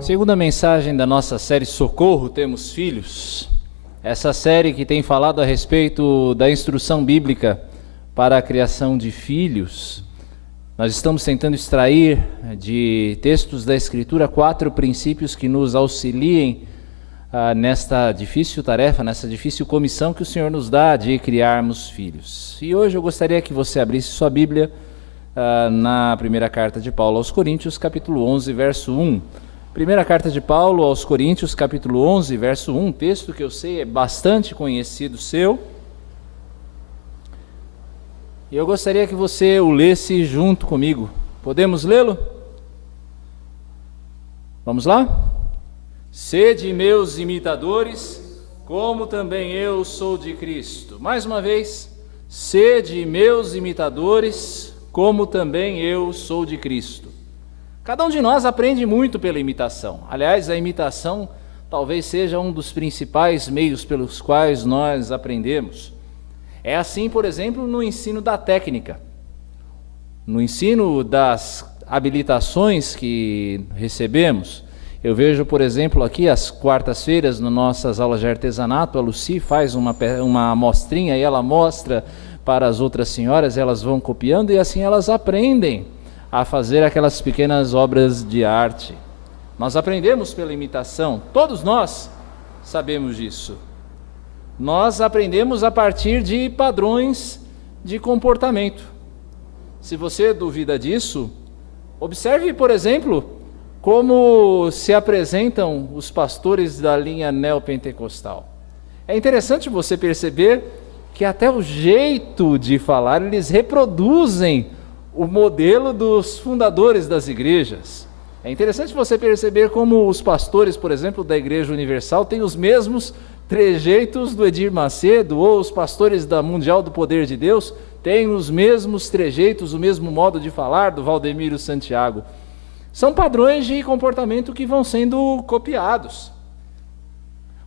Segunda mensagem da nossa série Socorro, Temos Filhos. Essa série que tem falado a respeito da instrução bíblica para a criação de filhos. Nós estamos tentando extrair de textos da Escritura 4 princípios que nos auxiliem nesta difícil tarefa, nessa difícil comissão que o Senhor nos dá de criarmos filhos. E hoje eu gostaria que você abrisse sua Bíblia na primeira carta de Paulo aos Coríntios, capítulo 11, verso 1. Primeira carta de Paulo aos Coríntios, capítulo 11, verso 1, texto que eu sei é bastante conhecido seu. E eu gostaria que você o lesse junto comigo. Podemos lê-lo? Vamos lá? Sede meus imitadores, como também eu sou de Cristo. Mais uma vez, sede meus imitadores, como também eu sou de Cristo. Cada um de nós aprende muito pela imitação. Aliás, a imitação talvez seja um dos principais meios pelos quais nós aprendemos. É assim, por exemplo, no ensino da técnica. No ensino das habilitações que recebemos. Eu vejo, por exemplo, aqui às quartas-feiras, nas nossas aulas de artesanato, a Lucy faz uma amostrinha e ela mostra para as outras senhoras, elas vão copiando e assim elas aprendem a fazer aquelas pequenas obras de arte. Nós aprendemos pela imitação, todos nós sabemos disso. Nós aprendemos a partir de padrões de comportamento. Se você duvida disso, observe, por exemplo, como se apresentam os pastores da linha neopentecostal. É interessante você perceber que até o jeito de falar, eles reproduzem o modelo dos fundadores das igrejas. É interessante você perceber como os pastores, por exemplo, da Igreja Universal têm os mesmos trejeitos do Edir Macedo, ou os pastores da Mundial do Poder de Deus têm os mesmos trejeitos, o mesmo modo de falar do Valdemiro Santiago. São padrões de comportamento que vão sendo copiados.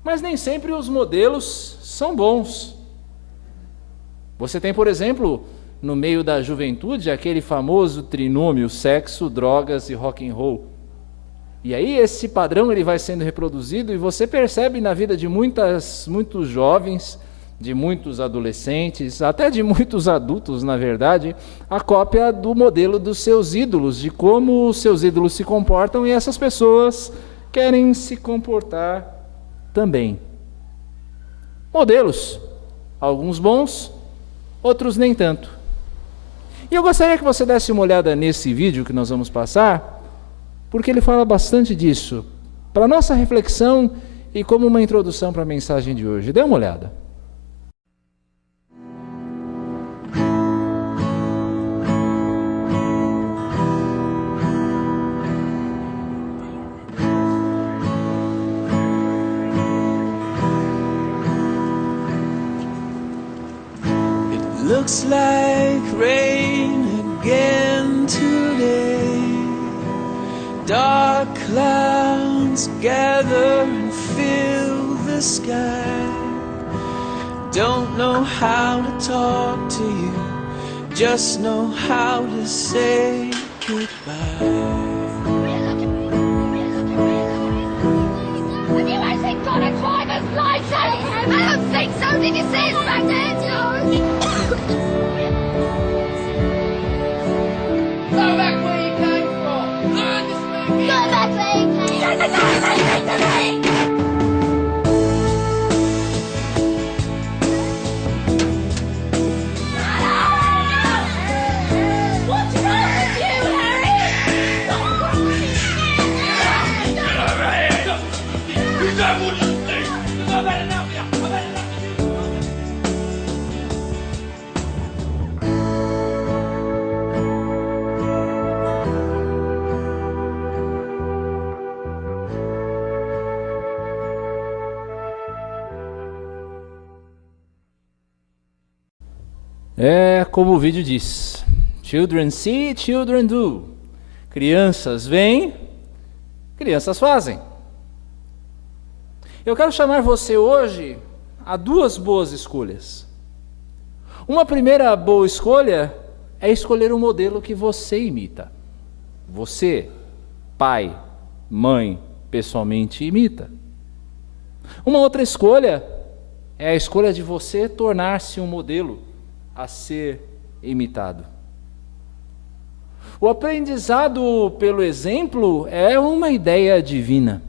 Mas nem sempre os modelos são bons. Você tem, por exemplo, no meio da juventude, aquele famoso trinômio sexo, drogas e rock and roll. E aí esse padrão ele vai sendo reproduzido e você percebe na vida de muitos jovens, de muitos adolescentes, até de muitos adultos, na verdade, a cópia do modelo dos seus ídolos, de como os seus ídolos se comportam e essas pessoas querem se comportar também. Modelos, alguns bons, outros nem tanto. E eu gostaria que você desse uma olhada nesse vídeo que nós vamos passar, porque ele fala bastante disso, para nossa reflexão e como uma introdução para a mensagem de hoje. Dê uma olhada. Looks like rain again today. Dark clouds gather and fill the sky. Don't know how to talk to you, just know how to say goodbye. Would you actually got a driver's license? I don't think so. Did you see his back there, George? Go back where you came from. Learn to speak. Go back where you came from. You're the guy to me. What's wrong with you, Harry? Get over here! You don't want to think! I've had enough of you! I've had enough of you! É como o vídeo diz: Children see, children do. Crianças veem, crianças fazem. Eu quero chamar você hoje a duas boas escolhas. Uma primeira boa escolha é escolher um modelo que você imita. Você, pai, mãe, pessoalmente imita. Uma outra escolha é a escolha de você tornar-se um modelo a ser imitado. O aprendizado pelo exemplo é uma ideia divina.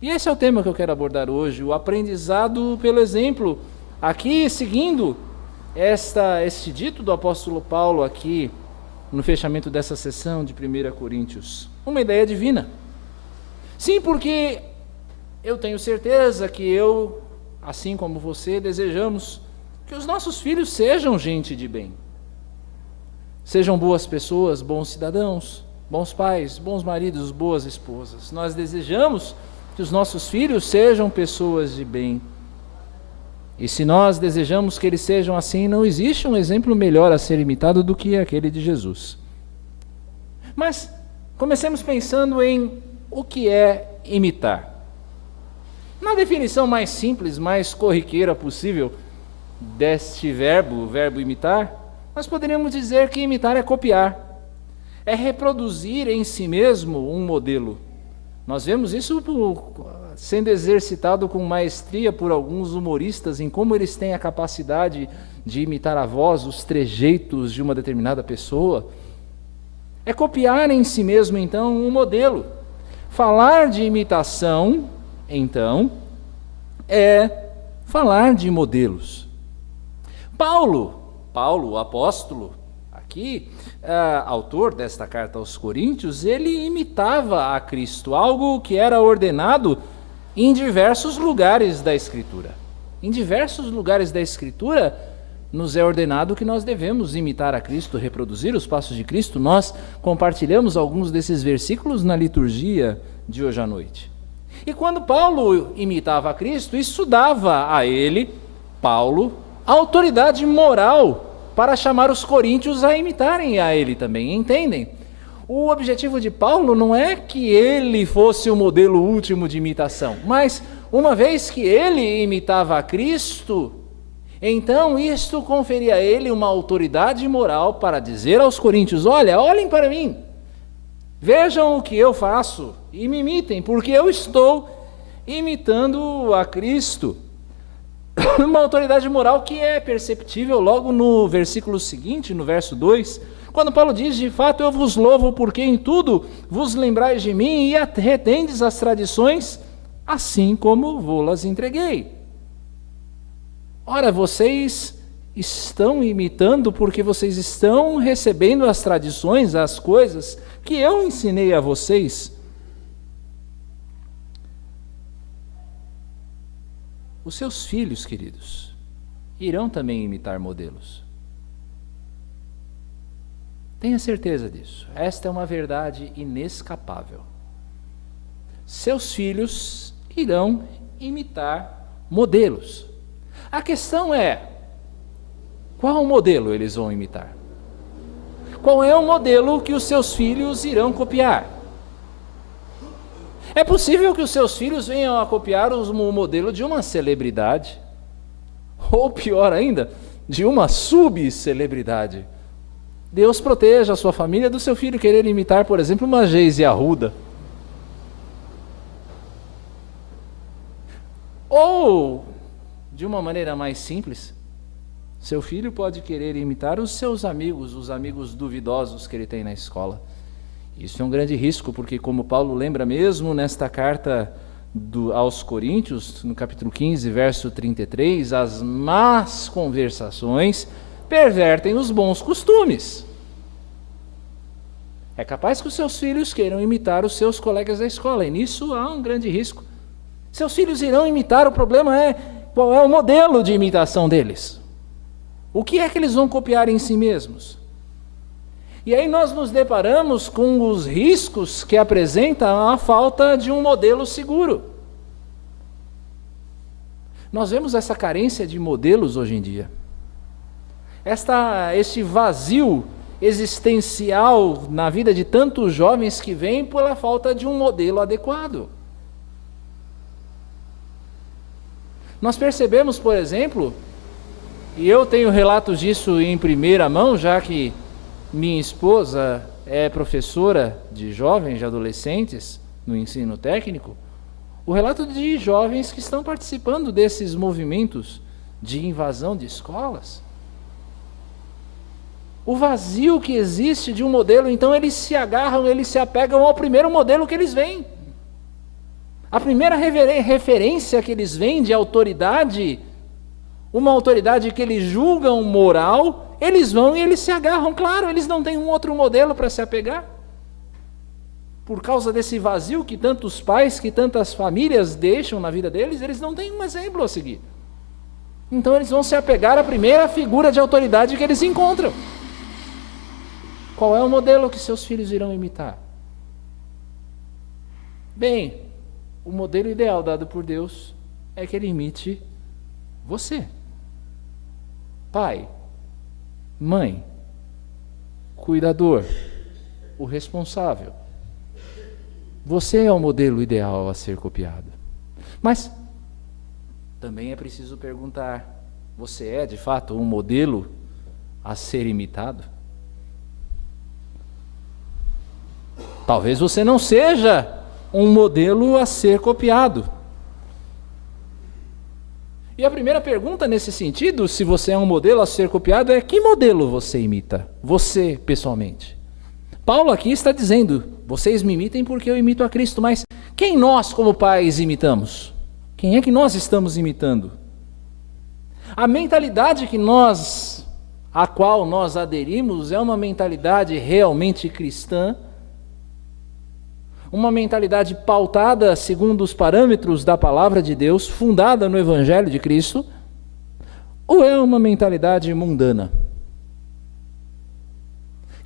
E esse é o tema que eu quero abordar hoje, o aprendizado pelo exemplo. Aqui, seguindo este dito do apóstolo Paulo aqui, no fechamento dessa sessão de 1 Coríntios. Uma ideia divina. Sim, porque eu tenho certeza que eu, assim como você, desejamos que os nossos filhos sejam gente de bem. Sejam boas pessoas, bons cidadãos, bons pais, bons maridos, boas esposas. Nós desejamos que os nossos filhos sejam pessoas de bem. E se nós desejamos que eles sejam assim, não existe um exemplo melhor a ser imitado do que aquele de Jesus. Mas comecemos pensando em o que é imitar. Na definição mais simples, mais corriqueira possível deste verbo, o verbo imitar, nós poderíamos dizer que imitar é copiar, é reproduzir em si mesmo um modelo. Nós vemos isso sendo exercitado com maestria por alguns humoristas em como eles têm a capacidade de imitar a voz, os trejeitos de uma determinada pessoa. É copiar em si mesmo, então, um modelo. Falar de imitação, então, é falar de modelos. Paulo, o apóstolo, aqui, autor desta carta aos Coríntios, ele imitava a Cristo, algo que era ordenado em diversos lugares da Escritura. Em diversos lugares da Escritura, nos é ordenado que nós devemos imitar a Cristo, reproduzir os passos de Cristo. Nós compartilhamos alguns desses versículos na liturgia de hoje à noite. E quando Paulo imitava a Cristo, isso dava a ele, Paulo, a autoridade moral para chamar os coríntios a imitarem a ele também, entendem? O objetivo de Paulo não é que ele fosse o modelo último de imitação, mas uma vez que ele imitava a Cristo, então isto conferia a ele uma autoridade moral para dizer aos coríntios: olha, olhem para mim, vejam o que eu faço e me imitem, porque eu estou imitando a Cristo. Uma autoridade moral que é perceptível logo no versículo seguinte, no verso 2, quando Paulo diz: de fato eu vos louvo, porque em tudo vos lembrais de mim e retendes as tradições, assim como vou-las entreguei. Ora, vocês estão imitando porque vocês estão recebendo as tradições, as coisas que eu ensinei a vocês. Os seus filhos, queridos, irão também imitar modelos. Tenha certeza disso. Esta é uma verdade inescapável. Seus filhos irão imitar modelos. A questão é: qual modelo eles vão imitar? Qual é o modelo que os seus filhos irão copiar? É possível que os seus filhos venham a copiar o modelo de uma celebridade, ou pior ainda, de uma subcelebridade. Deus proteja a sua família do seu filho querer imitar, por exemplo, uma Geise Arruda. Ou, de uma maneira mais simples, seu filho pode querer imitar os seus amigos, os amigos duvidosos que ele tem na escola. Isso é um grande risco, porque como Paulo lembra mesmo nesta carta aos Coríntios, no capítulo 15, verso 33, as más conversações pervertem os bons costumes. É capaz que os seus filhos queiram imitar os seus colegas da escola, e nisso há um grande risco. Seus filhos irão imitar, o problema é qual é o modelo de imitação deles. O que é que eles vão copiar em si mesmos? E aí nós nos deparamos com os riscos que apresenta a falta de um modelo seguro. Nós vemos essa carência de modelos hoje em dia. Este vazio existencial na vida de tantos jovens que vem pela falta de um modelo adequado. Nós percebemos, por exemplo, e eu tenho relatos disso em primeira mão, já que minha esposa é professora de jovens, de adolescentes, no ensino técnico, o relato de jovens que estão participando desses movimentos de invasão de escolas. O vazio que existe de um modelo, então eles se agarram, eles se apegam ao primeiro modelo que eles veem. A primeira referência que eles veem de autoridade, uma autoridade que eles julgam moral, eles vão e eles se agarram, claro, eles não têm um outro modelo para se apegar. Por causa desse vazio que tantos pais, que tantas famílias deixam na vida deles, eles não têm um exemplo a seguir. Então eles vão se apegar à primeira figura de autoridade que eles encontram. Qual é o modelo que seus filhos irão imitar? Bem, o modelo ideal dado por Deus é que ele imite você. Pai, mãe, cuidador, o responsável. Você é o modelo ideal a ser copiado. Mas também é preciso perguntar, você é de fato um modelo a ser imitado? Talvez você não seja um modelo a ser copiado. E a primeira pergunta nesse sentido, se você é um modelo a ser copiado, é que modelo você imita? Você, pessoalmente. Paulo aqui está dizendo, vocês me imitem porque eu imito a Cristo, mas quem nós como pais imitamos? Quem é que nós estamos imitando? A mentalidade a qual nós aderimos é uma mentalidade realmente cristã, uma mentalidade pautada segundo os parâmetros da palavra de Deus, fundada no Evangelho de Cristo, ou é uma mentalidade mundana?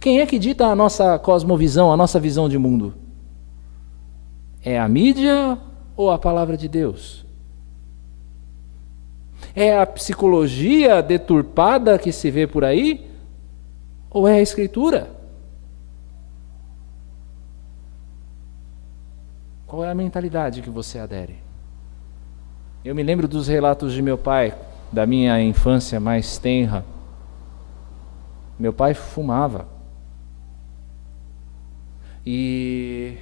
Quem é que dita a nossa cosmovisão, a nossa visão de mundo? É a mídia ou a palavra de Deus? É a psicologia deturpada que se vê por aí? Ou é a Escritura? Qual é a mentalidade que você adere? Eu me lembro dos relatos de meu pai, da minha infância mais tenra. Meu pai fumava. E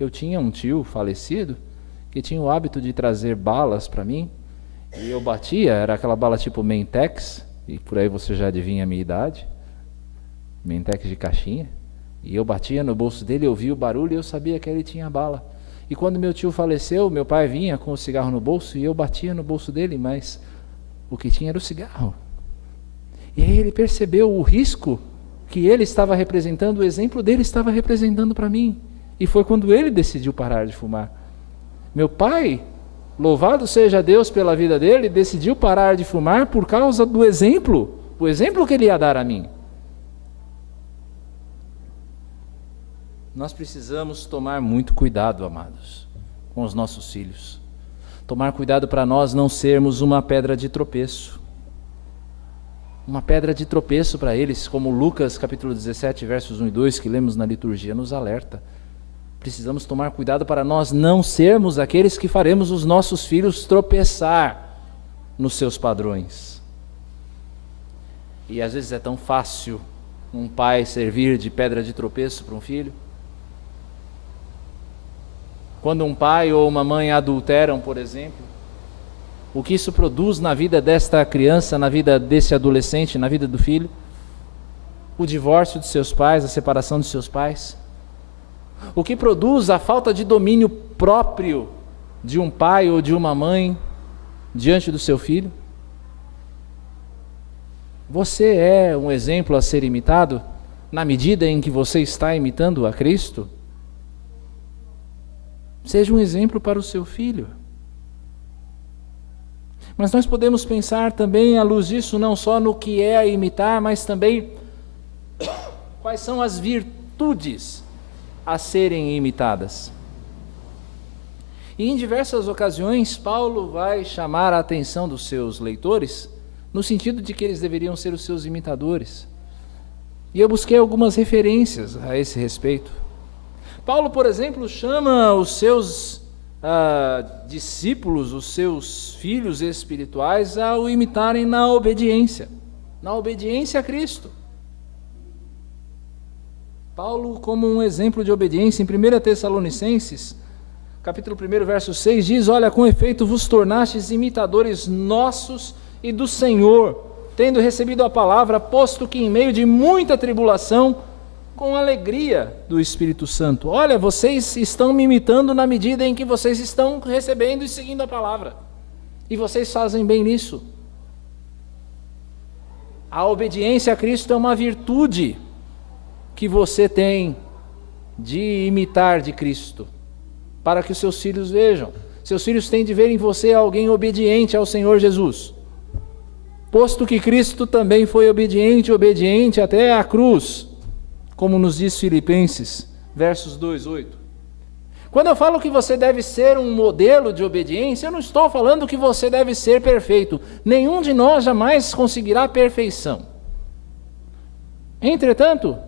eu tinha um tio falecido que tinha o hábito de trazer balas para mim. E eu batia, era aquela bala tipo Mentex, e por aí você já adivinha a minha idade. Mentex de caixinha. E eu batia no bolso dele, eu via o barulho e eu sabia que ele tinha bala. E quando meu tio faleceu, meu pai vinha com o cigarro no bolso e eu batia no bolso dele, mas o que tinha era o cigarro. E aí ele percebeu o risco que ele estava representando, o exemplo dele estava representando para mim. E foi quando ele decidiu parar de fumar. Meu pai, louvado seja Deus pela vida dele, decidiu parar de fumar por causa do exemplo, o exemplo que ele ia dar a mim. Nós precisamos tomar muito cuidado, amados, com os nossos filhos. Tomar cuidado para nós não sermos uma pedra de tropeço. Uma pedra de tropeço para eles, como Lucas capítulo 17, versos 1 e 2, que lemos na liturgia, nos alerta. Precisamos tomar cuidado para nós não sermos aqueles que faremos os nossos filhos tropeçar nos seus padrões. E às vezes é tão fácil um pai servir de pedra de tropeço para um filho. Quando um pai ou uma mãe adulteram, por exemplo, o que isso produz na vida desta criança, na vida desse adolescente, na vida do filho? O divórcio de seus pais, a separação de seus pais. O que produz a falta de domínio próprio de um pai ou de uma mãe diante do seu filho? Você é um exemplo a ser imitado na medida em que você está imitando a Cristo? Seja um exemplo para o seu filho. Mas nós podemos pensar também, à luz disso, não só no que é imitar, mas também quais são as virtudes a serem imitadas. E em diversas ocasiões, Paulo vai chamar a atenção dos seus leitores, no sentido de que eles deveriam ser os seus imitadores. E eu busquei algumas referências a esse respeito. Paulo, por exemplo, chama os seus discípulos, os seus filhos espirituais, a o imitarem na obediência a Cristo. Paulo, como um exemplo de obediência, em 1 Tessalonicenses, capítulo 1, verso 6, diz: olha, com efeito vos tornastes imitadores nossos e do Senhor, tendo recebido a palavra, posto que em meio de muita tribulação, com alegria do Espírito Santo. Olha, vocês estão me imitando na medida em que vocês estão recebendo e seguindo a palavra. E vocês fazem bem nisso. A obediência a Cristo é uma virtude que você tem de imitar de Cristo, para que os seus filhos vejam. Seus filhos têm de ver em você alguém obediente ao Senhor Jesus. Posto que Cristo também foi obediente até a cruz, como nos diz Filipenses, versos 2:8. Quando eu falo que você deve ser um modelo de obediência, eu não estou falando que você deve ser perfeito. Nenhum de nós jamais conseguirá a perfeição. Entretanto,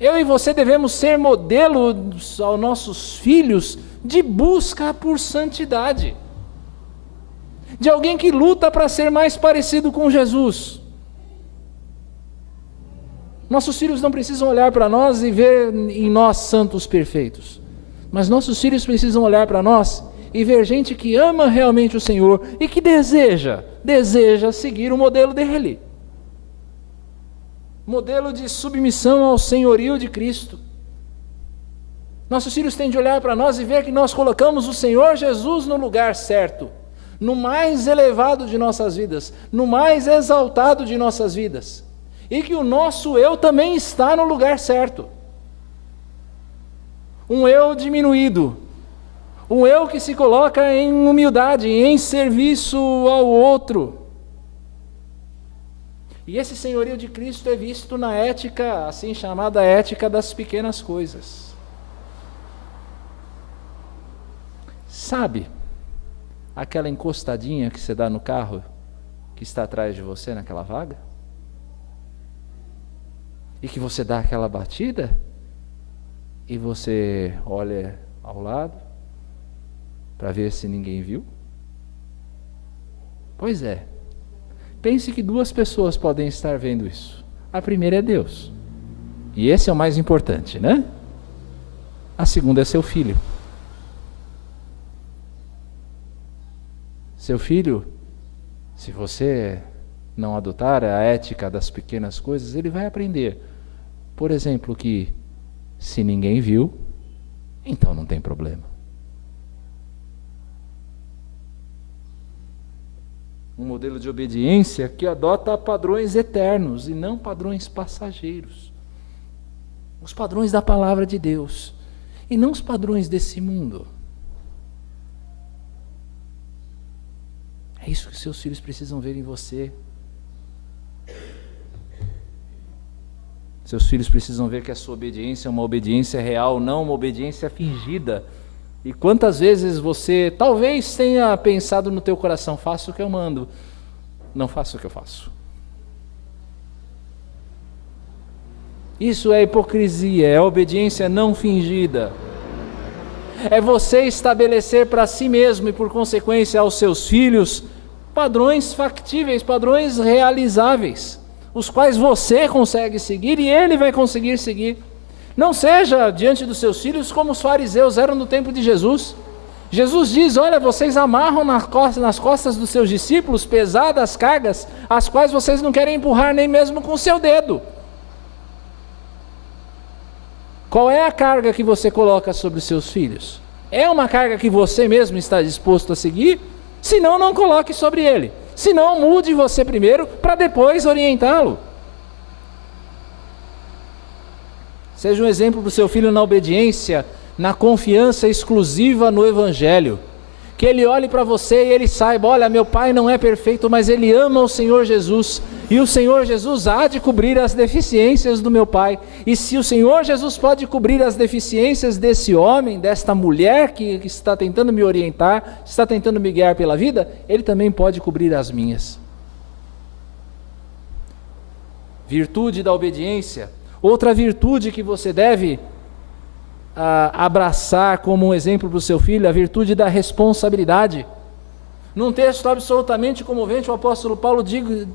eu e você devemos ser modelos aos nossos filhos de busca por santidade. De alguém que luta para ser mais parecido com Jesus. Nossos filhos não precisam olhar para nós e ver em nós santos perfeitos. Mas nossos filhos precisam olhar para nós e ver gente que ama realmente o Senhor e que deseja seguir o modelo dele. Modelo de submissão ao senhorio de Cristo. Nossos filhos têm de olhar para nós e ver que nós colocamos o Senhor Jesus no lugar certo, no mais elevado de nossas vidas, no mais exaltado de nossas vidas. E que o nosso eu também está no lugar certo. Um eu diminuído, um eu que se coloca em humildade, em serviço ao outro. E esse senhorio de Cristo é visto na ética, assim chamada ética das pequenas coisas. Sabe aquela encostadinha que você dá no carro que está atrás de você naquela vaga? E que você dá aquela batida e você olha ao lado para ver se ninguém viu? Pois é. Pense que duas pessoas podem estar vendo isso. A primeira é Deus. E esse é o mais importante, né? A segunda é seu filho. Seu filho, se você não adotar a ética das pequenas coisas, ele vai aprender. Por exemplo, que se ninguém viu, então não tem problema. Um modelo de obediência que adota padrões eternos e não padrões passageiros. Os padrões da palavra de Deus e não os padrões desse mundo. É isso que seus filhos precisam ver em você. Seus filhos precisam ver que a sua obediência é uma obediência real, não uma obediência fingida. E quantas vezes você talvez tenha pensado no teu coração: faço o que eu mando, não faço o que eu faço. Isso é hipocrisia, é obediência não fingida. É você estabelecer para si mesmo e por consequência aos seus filhos padrões factíveis, padrões realizáveis, os quais você consegue seguir e ele vai conseguir seguir. Não seja diante dos seus filhos como os fariseus eram no tempo de Jesus. Jesus diz: olha, vocês amarram nas costas dos seus discípulos pesadas cargas, as quais vocês não querem empurrar nem mesmo com o seu dedo. Qual é a carga que você coloca sobre os seus filhos? É uma carga que você mesmo está disposto a seguir? Se não, não coloque sobre ele. Se não, mude você primeiro para depois orientá-lo. Seja um exemplo para o seu filho na obediência, na confiança exclusiva no Evangelho. Que ele olhe para você e ele saiba: olha, meu pai não é perfeito, mas ele ama o Senhor Jesus. E o Senhor Jesus há de cobrir as deficiências do meu pai. E se o Senhor Jesus pode cobrir as deficiências desse homem, desta mulher que está tentando me orientar, está tentando me guiar pela vida, ele também pode cobrir as minhas. Virtude da obediência. Outra virtude que você deve abraçar como um exemplo para o seu filho a virtude da responsabilidade. Num texto absolutamente comovente, o apóstolo Paulo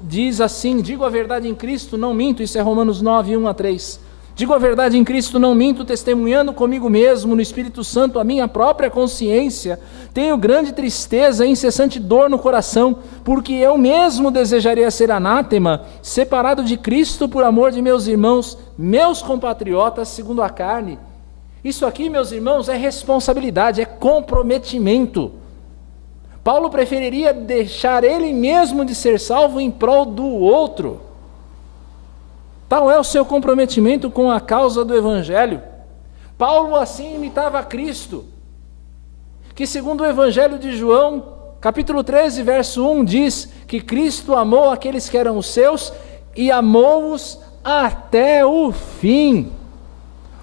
diz assim: digo a verdade em Cristo, não minto. Isso é Romanos 9, 1-3. Digo a verdade em Cristo, não minto, testemunhando comigo mesmo, no Espírito Santo, a minha própria consciência. Tenho grande tristeza e incessante dor no coração, porque eu mesmo desejaria ser anátema, separado de Cristo por amor de meus irmãos, meus compatriotas, segundo a carne. Isso aqui, meus irmãos, é responsabilidade, é comprometimento. Paulo preferiria deixar ele mesmo de ser salvo em prol do outro. Tal é o seu comprometimento com a causa do Evangelho. Paulo assim imitava Cristo, que segundo o Evangelho de João, capítulo 13, verso 1, diz que Cristo amou aqueles que eram os seus e amou-os até o fim.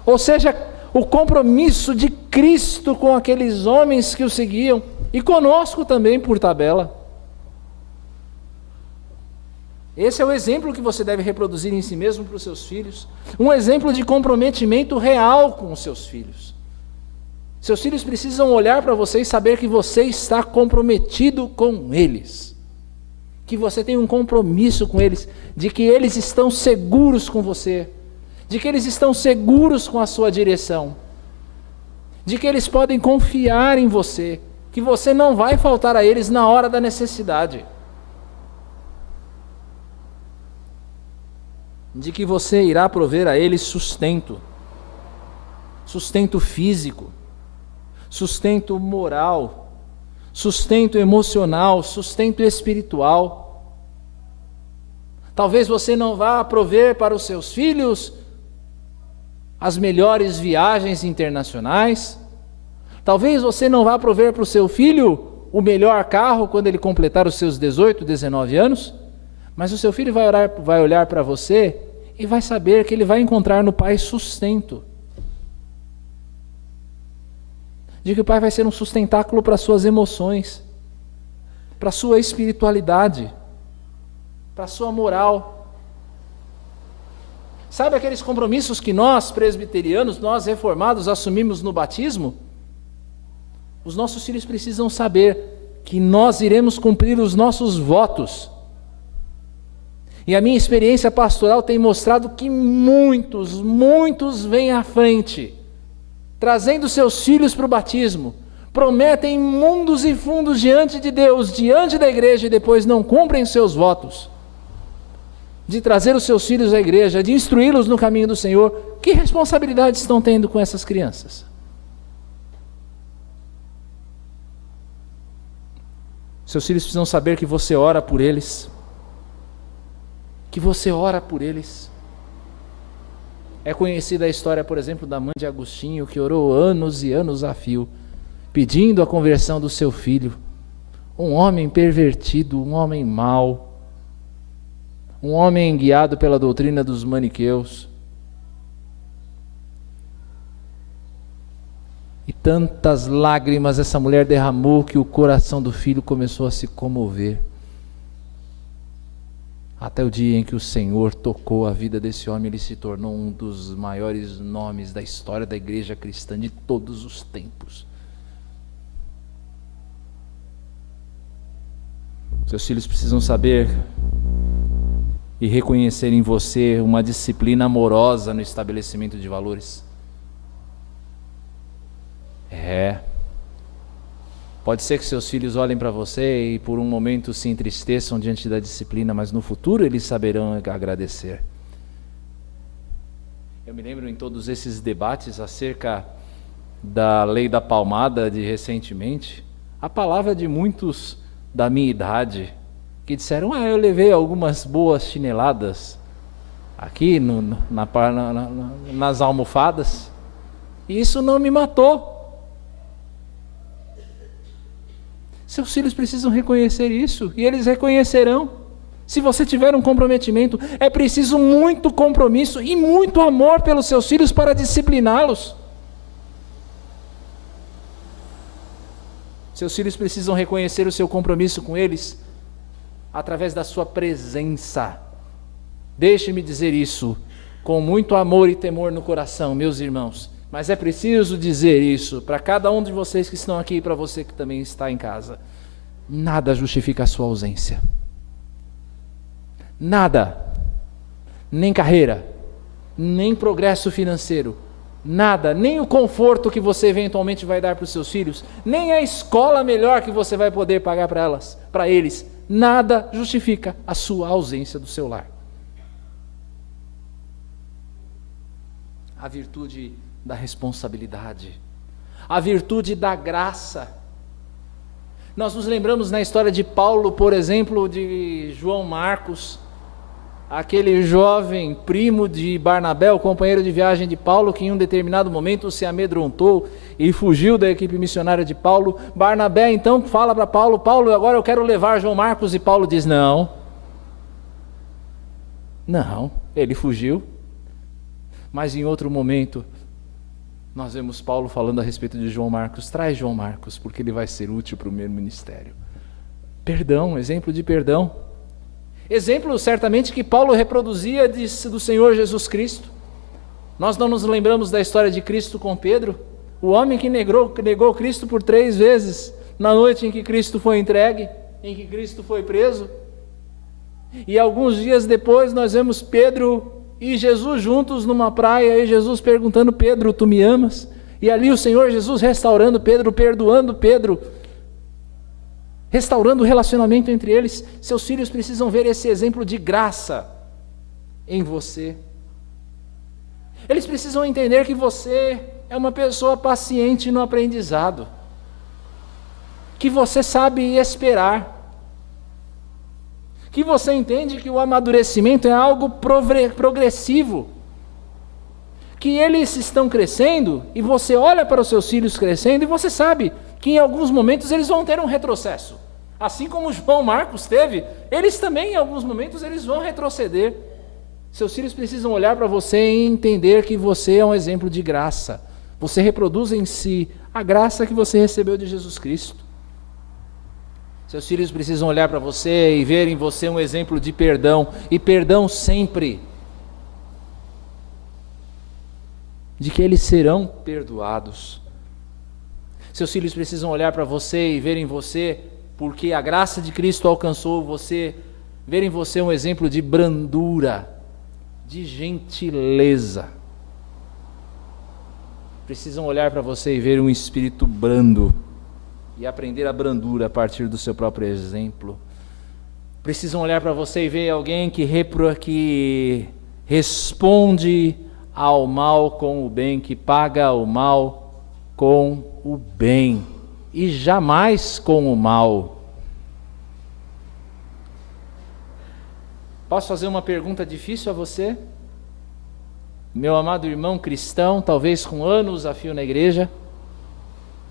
Ou seja, o compromisso de Cristo com aqueles homens que o seguiam, e conosco também por tabela. Esse é o exemplo que você deve reproduzir em si mesmo para os seus filhos. Um exemplo de comprometimento real com os seus filhos. Seus filhos precisam olhar para você e saber que você está comprometido com eles. Que você tem um compromisso com eles, de que eles estão seguros com você, de que eles estão seguros com a sua direção, de que eles podem confiar em você, que você não vai faltar a eles na hora da necessidade, de que você irá prover a eles sustento físico, sustento moral, sustento emocional, sustento espiritual. Talvez você não vá prover para os seus filhos as melhores viagens internacionais. Talvez você não vá prover para o seu filho o melhor carro quando ele completar os seus 18, 19 anos, mas o seu filho vai olhar para você e vai saber que ele vai encontrar no pai sustento. De que o pai vai ser um sustentáculo para suas emoções, para sua espiritualidade, para sua moral. Sabe aqueles compromissos que nós, presbiterianos, nós reformados, assumimos no batismo? Os nossos filhos precisam saber que nós iremos cumprir os nossos votos. E a minha experiência pastoral tem mostrado que muitos vêm à frente, trazendo seus filhos para o batismo, prometem mundos e fundos diante de Deus, diante da igreja, e depois não cumprem seus votos, de trazer os seus filhos à igreja, de instruí-los no caminho do Senhor. Que responsabilidade estão tendo com essas crianças? Seus filhos precisam saber que você ora por eles, que você ora por eles. É conhecida a história, por exemplo, da mãe de Agostinho, que orou anos e anos a fio, pedindo a conversão do seu filho, um homem pervertido, um homem mau, um homem guiado pela doutrina dos maniqueus. E tantas lágrimas essa mulher derramou que o coração do filho começou a se comover. Até o dia em que o Senhor tocou a vida desse homem, ele se tornou um dos maiores nomes da história da igreja cristã de todos os tempos. Seus filhos precisam saber e reconhecer em você uma disciplina amorosa no estabelecimento de valores. Pode ser que seus filhos olhem para você e por um momento se entristeçam diante da disciplina, mas no futuro eles saberão agradecer. Eu me lembro em todos esses debates acerca da lei da palmada de recentemente, a palavra de muitos da minha idade, que disseram: eu levei algumas boas chineladas aqui nas almofadas, e isso não me matou. Seus filhos precisam reconhecer isso, e eles reconhecerão. Se você tiver um comprometimento, é preciso muito compromisso e muito amor pelos seus filhos para discipliná-los. Seus filhos precisam reconhecer o seu compromisso com eles através da sua presença. Deixe-me dizer isso com muito amor e temor no coração, meus irmãos, Mas é preciso dizer isso para cada um de vocês que estão aqui e para você que também está em casa. Nada justifica a sua ausência. Nada. Nem carreira, nem progresso financeiro, nada, nem o conforto que você eventualmente vai dar para os seus filhos, nem a escola melhor que você vai poder pagar para eles, nada justifica a sua ausência do seu lar. A virtude da responsabilidade, a virtude da graça. Nós nos lembramos na história de Paulo, por exemplo, de João Marcos, aquele jovem primo de Barnabé, o companheiro de viagem de Paulo, que em um determinado momento se amedrontou e fugiu da equipe missionária de Paulo. Barnabé então fala para Paulo: Paulo, agora eu quero levar João Marcos. E Paulo diz: não, ele fugiu. Mas em outro momento nós vemos Paulo falando a respeito de João Marcos: traz João Marcos, porque ele vai ser útil para o meu ministério. Perdão, exemplo de perdão. Exemplo certamente que Paulo reproduzia do Senhor Jesus Cristo. Nós não nos lembramos da história de Cristo com Pedro, o homem que negou Cristo por 3 vezes, na noite em que Cristo foi entregue, em que Cristo foi preso. E alguns dias depois nós vemos Pedro e Jesus juntos numa praia, e Jesus perguntando: Pedro, tu me amas? E ali o Senhor Jesus restaurando Pedro, perdoando Pedro, restaurando o relacionamento entre eles. Seus filhos precisam ver esse exemplo de graça em você. Eles precisam entender que você é uma pessoa paciente no aprendizado, que você sabe esperar, que você entende que o amadurecimento é algo progressivo, que eles estão crescendo e você olha para os seus filhos crescendo e você sabe que em alguns momentos eles vão ter um retrocesso. Assim como João Marcos teve, eles também em alguns momentos eles vão retroceder. Seus filhos precisam olhar para você e entender que você é um exemplo de graça. Você reproduz em si a graça que você recebeu de Jesus Cristo. Seus filhos precisam olhar para você e ver em você um exemplo de perdão, e perdão sempre, de que eles serão perdoados. Seus filhos precisam olhar para você e ver em você, porque a graça de Cristo alcançou você, ver em você um exemplo de brandura, de gentileza. Precisam olhar para você e ver um espírito brando, e aprender a brandura a partir do seu próprio exemplo. Precisam olhar para você e ver alguém que responde ao mal com o bem, que paga o mal com o bem, e jamais com o mal. Posso fazer uma pergunta difícil a você? Meu amado irmão cristão, talvez com anos a fio na igreja,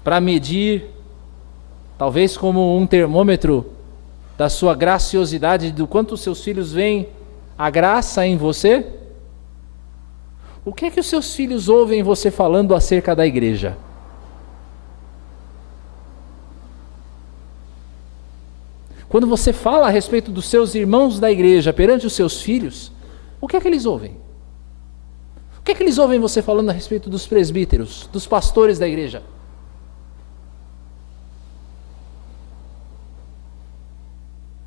para medir, talvez como um termômetro da sua graciosidade, do quanto os seus filhos veem a graça em você? O que é que os seus filhos ouvem você falando acerca da igreja? Quando você fala a respeito dos seus irmãos da igreja perante os seus filhos, o que é que eles ouvem? O que é que eles ouvem você falando a respeito dos presbíteros, dos pastores da igreja?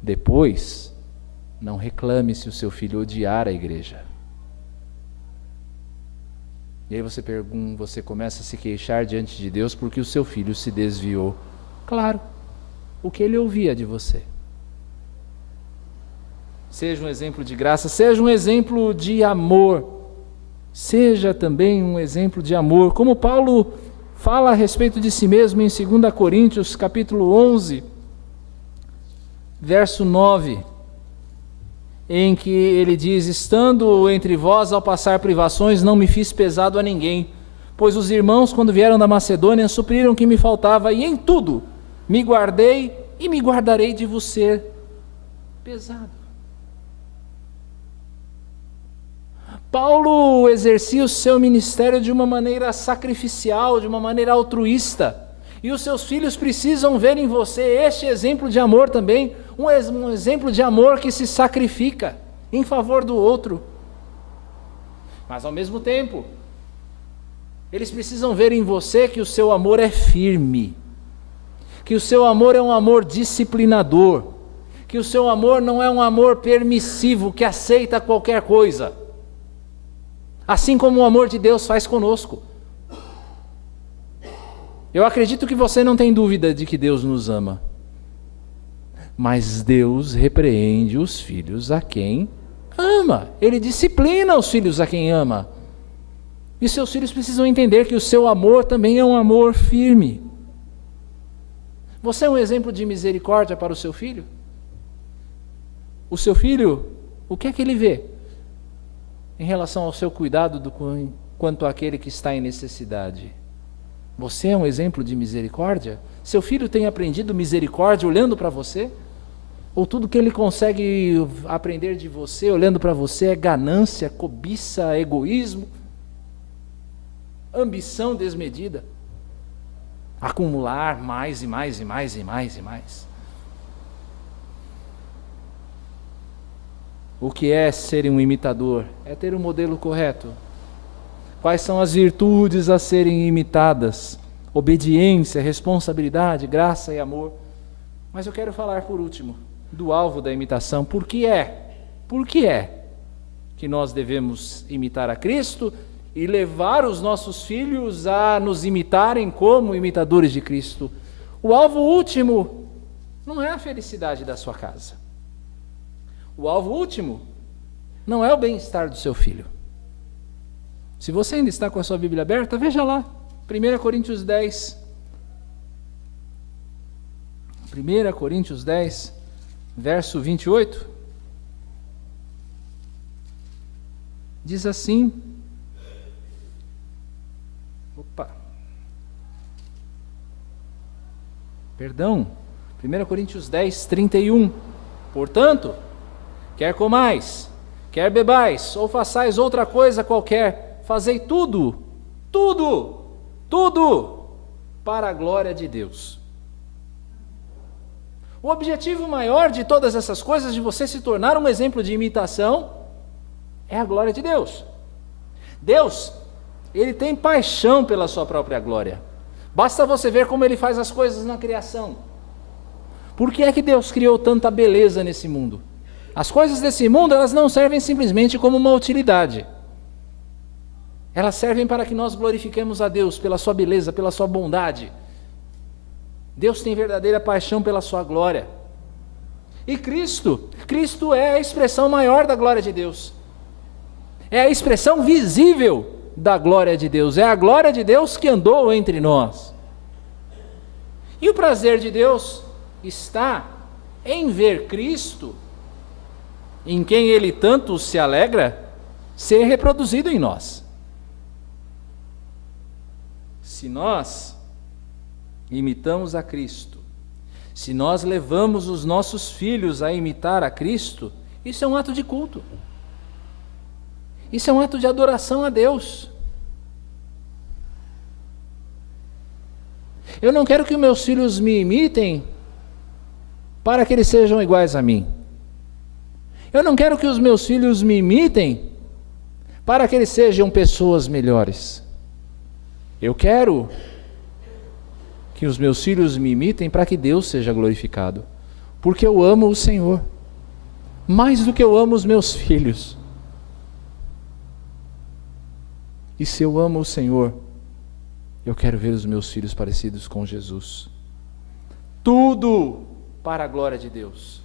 Depois, não reclame se o seu filho odiar a igreja. E aí você começa a se queixar diante de Deus porque o seu filho se desviou. Claro, o que ele ouvia de você. Seja um exemplo de graça, seja um exemplo de amor. Seja também um exemplo de amor. Como Paulo fala a respeito de si mesmo em 2 Coríntios, capítulo 11, verso 9, em que ele diz: estando entre vós ao passar privações, não me fiz pesado a ninguém, pois os irmãos, quando vieram da Macedônia, supriram o que me faltava, e em tudo me guardei e me guardarei de vos ser pesado. Paulo exercia o seu ministério de uma maneira sacrificial, de uma maneira altruísta, e os seus filhos precisam ver em você este exemplo de amor também, um exemplo de amor que se sacrifica em favor do outro. Mas ao mesmo tempo, Eles precisam ver em você que o seu amor é firme, que o seu amor é um amor disciplinador, que o seu amor não é um amor permissivo, que aceita qualquer coisa. Assim como o amor de Deus faz conosco. Eu acredito que você não tem dúvida de que Deus nos ama. Mas Deus repreende os filhos a quem ama. Ele disciplina os filhos a quem ama. E seus filhos precisam entender que o seu amor também é um amor firme. Você é um exemplo de misericórdia para o seu filho? O seu filho, o que é que ele vê em relação ao seu cuidado quanto àquele que está em necessidade? Você é um exemplo de misericórdia? Seu filho tem aprendido misericórdia olhando para você? Ou tudo que ele consegue aprender de você, olhando para você, é ganância, cobiça, egoísmo, ambição desmedida? Acumular mais e mais e mais e mais e mais. O que é ser um imitador? É ter o modelo correto. Quais são as virtudes a serem imitadas? Obediência, responsabilidade, graça e amor. Mas eu quero falar por último do alvo da imitação. Por que é que nós devemos imitar a Cristo e levar os nossos filhos a nos imitarem como imitadores de Cristo? O alvo último não é a felicidade da sua casa. O alvo último não é o bem-estar do seu filho. Se você ainda está com a sua Bíblia aberta, veja lá, 1 Coríntios 10. 1 Coríntios 10, verso 28. Diz assim. Perdão. 1 Coríntios 10, 31. Portanto, quer comais, quer bebais, ou façais outra coisa qualquer, fazei tudo para a glória de Deus. O objetivo maior de todas essas coisas, de você se tornar um exemplo de imitação, é a glória de Deus. Deus, Ele tem paixão pela sua própria glória. Basta você ver como Ele faz as coisas na criação. Por que é que Deus criou tanta beleza nesse mundo? As coisas desse mundo, elas não servem simplesmente como uma utilidade. Elas servem para que nós glorifiquemos a Deus pela sua beleza, pela sua bondade. Deus tem verdadeira paixão pela sua glória. E Cristo é a expressão maior da glória de Deus. É a expressão visível da glória de Deus. É a glória de Deus que andou entre nós. E o prazer de Deus está em ver Cristo, em quem Ele tanto se alegra, ser reproduzido em nós. Se nós imitamos a Cristo, se nós levamos os nossos filhos a imitar a Cristo, isso é um ato de culto. Isso é um ato de adoração a Deus. Eu não quero que os meus filhos me imitem para que eles sejam iguais a mim. Eu não quero que os meus filhos me imitem para que eles sejam pessoas melhores. Eu quero que os meus filhos me imitem para que Deus seja glorificado. Porque eu amo o Senhor, mais do que eu amo os meus filhos. E se eu amo o Senhor, eu quero ver os meus filhos parecidos com Jesus. Tudo para a glória de Deus.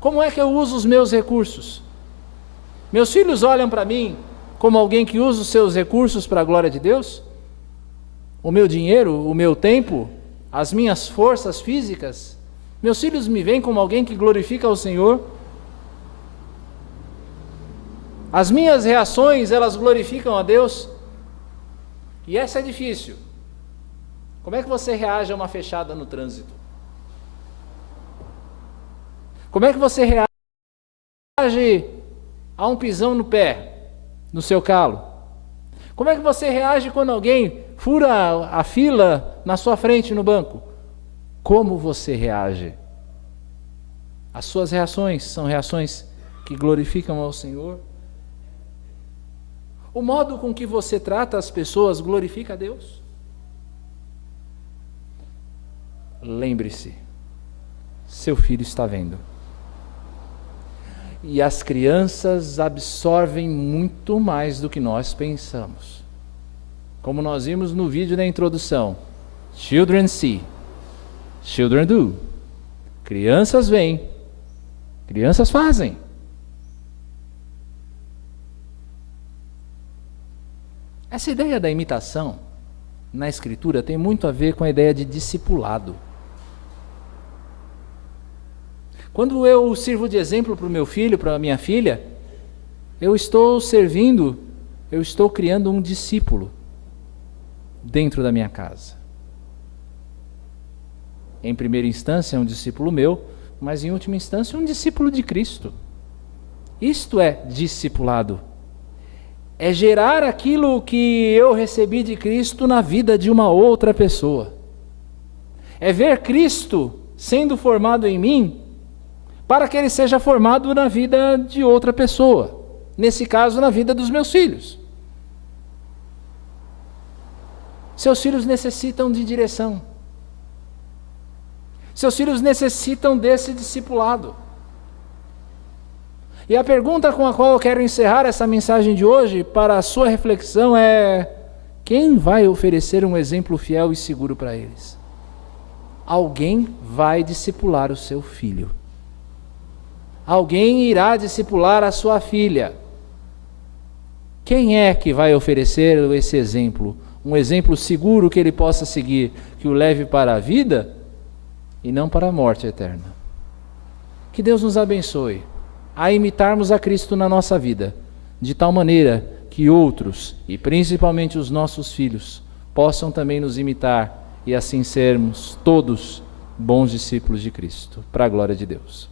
Como é que eu uso os meus recursos? Meus filhos olham para mim como alguém que usa os seus recursos para a glória de Deus? O meu dinheiro, o meu tempo, as minhas forças físicas? Meus filhos me veem como alguém que glorifica o Senhor? As minhas reações, elas glorificam a Deus? E essa é difícil. Como é que você reage a uma fechada no trânsito? Como é que você reage a um pisão no pé, no seu calo? Como é que você reage quando alguém fura a fila na sua frente no banco? Como você reage? As suas reações são reações que glorificam ao Senhor? O modo com que você trata as pessoas glorifica a Deus? Lembre-se, seu filho está vendo. E as crianças absorvem muito mais do que nós pensamos. Como nós vimos no vídeo da introdução, children see, children do. Crianças veem, crianças fazem. Essa ideia da imitação na Escritura tem muito a ver com a ideia de discipulado. Quando eu sirvo de exemplo para o meu filho, para a minha filha, eu estou servindo, eu estou criando um discípulo dentro da minha casa. Em primeira instância, um discípulo meu, mas em última instância, um discípulo de Cristo. Isto é discipulado. É gerar aquilo que eu recebi de Cristo na vida de uma outra pessoa. É ver Cristo sendo formado em mim, para que ele seja formado na vida de outra pessoa. Nesse caso, na vida dos meus filhos. Seus filhos necessitam de direção. Seus filhos necessitam desse discipulado. E a pergunta com a qual eu quero encerrar essa mensagem de hoje, para a sua reflexão, é: quem vai oferecer um exemplo fiel e seguro para eles? Alguém vai discipular o seu filho. Alguém irá discipular a sua filha. Quem é que vai oferecer esse exemplo? Um exemplo seguro que ele possa seguir, que o leve para a vida e não para a morte eterna. Que Deus nos abençoe a imitarmos a Cristo na nossa vida, de tal maneira que outros, e principalmente os nossos filhos, possam também nos imitar e assim sermos todos bons discípulos de Cristo, para a glória de Deus.